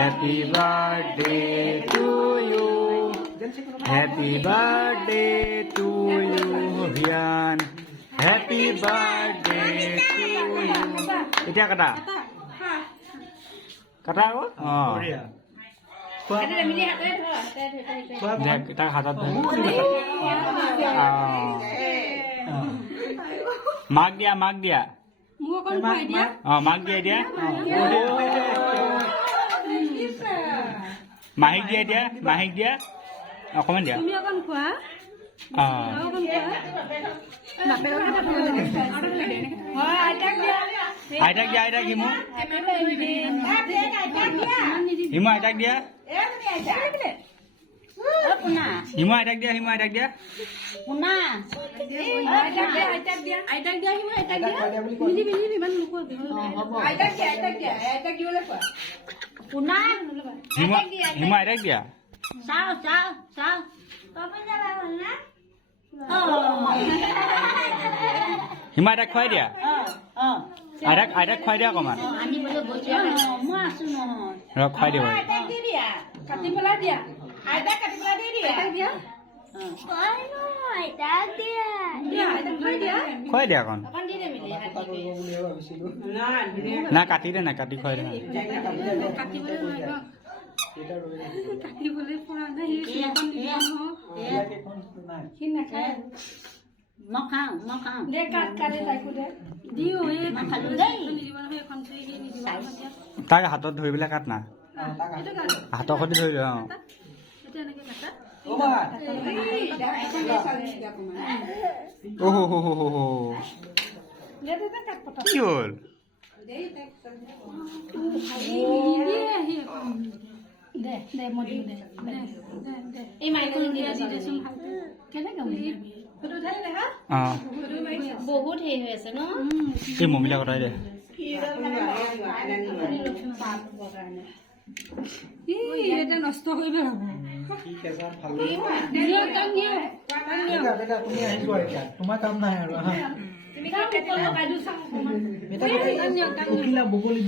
Happy birthday to you. Happy birthday to you, Rian. Happy birthday to you. Itu kata. Kata apa? Oh. Dek, kita hatat dulu. Mag dia. Oh, mag dia. Mahik dia. Oh, komen dia. Aitak Himu. Himu aitak dia. Himu aitak dia. Himu aitak dia. Sao? Himu aitak khoi dia. Aitak khoi dia koman. Ani boleh bocor. Mau asu no. Rak khoi dia. Katipala dia. Ada katipala dia. Dia. Khoi dia kon. Kapan dia milih hati? Na kati dia na kati khoi dia. Kati boleh pulang dah. Kina kaya. Mau khang. Dia kare tak kuda. Dia makan dulu. তাক হাতত ধৰি পেলাই কাট না হাতৰ সৈতে ধৰি ল কি হ'ল বহুত হেৰি হৈ আছে ন এই মমিলা কটাই দে নষ্ট হৈ পেলাব তোমাৰ কাম নাই আৰু তুমি বগলী